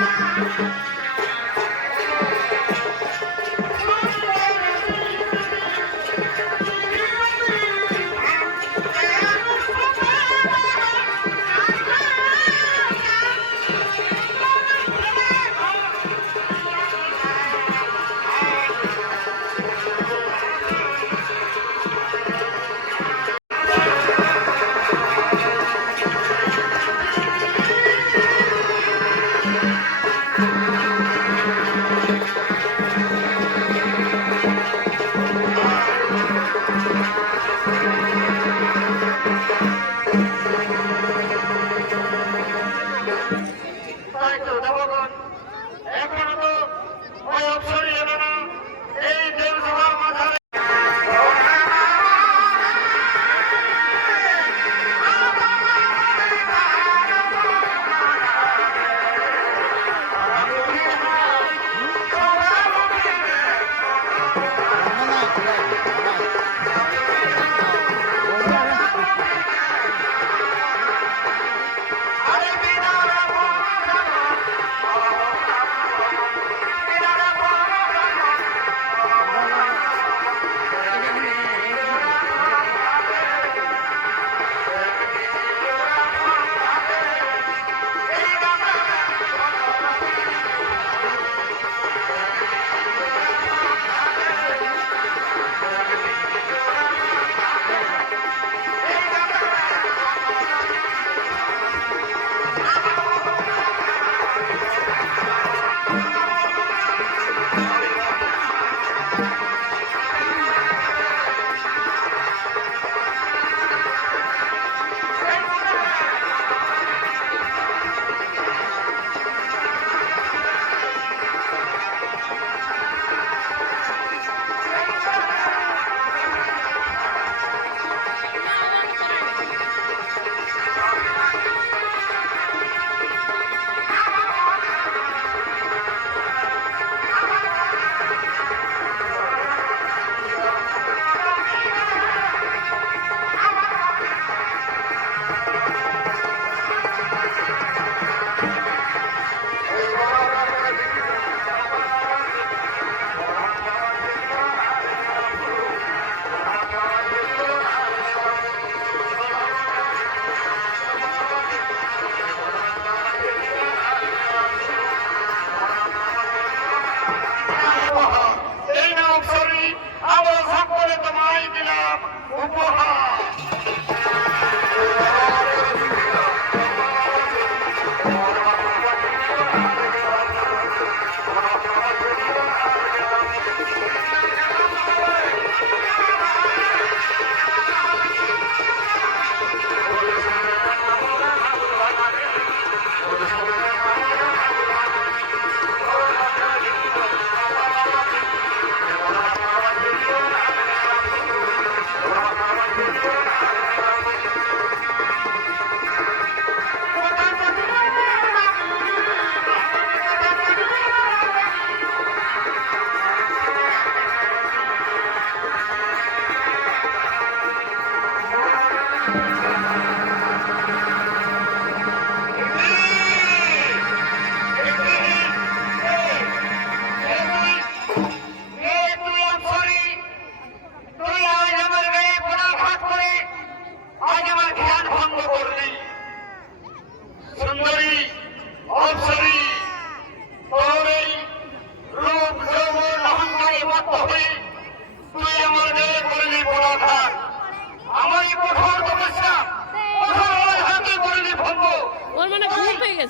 Yeah!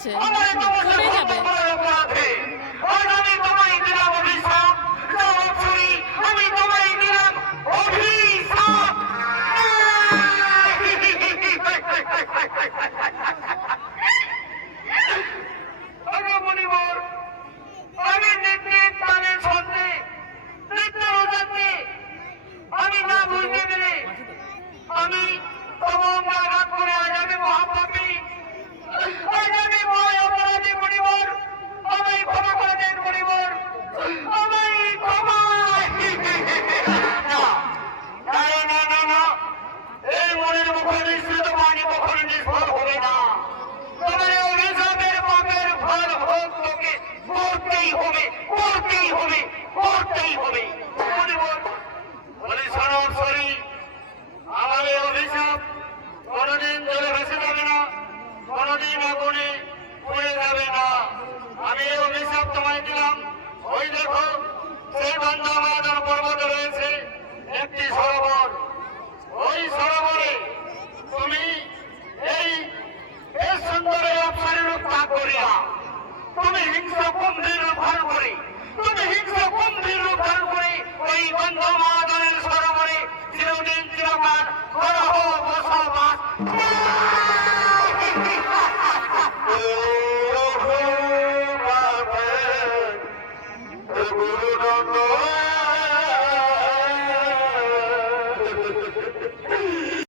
আছে সেই বান্দামাদার পর্বতে রয়েছে একটি সরোবর। ওই সরোবরে তুমি এই সুন্দরের অপসারের রক্ষা করিয়া, তুমি হিংসা কুম্ভীর ধারণ করি, তুমি হিংসা কুম্ভীর ধারণ করি, ওই বন্ধ মহাদানের সরোবরে চিরদিন চিরকাল করহ বসবাস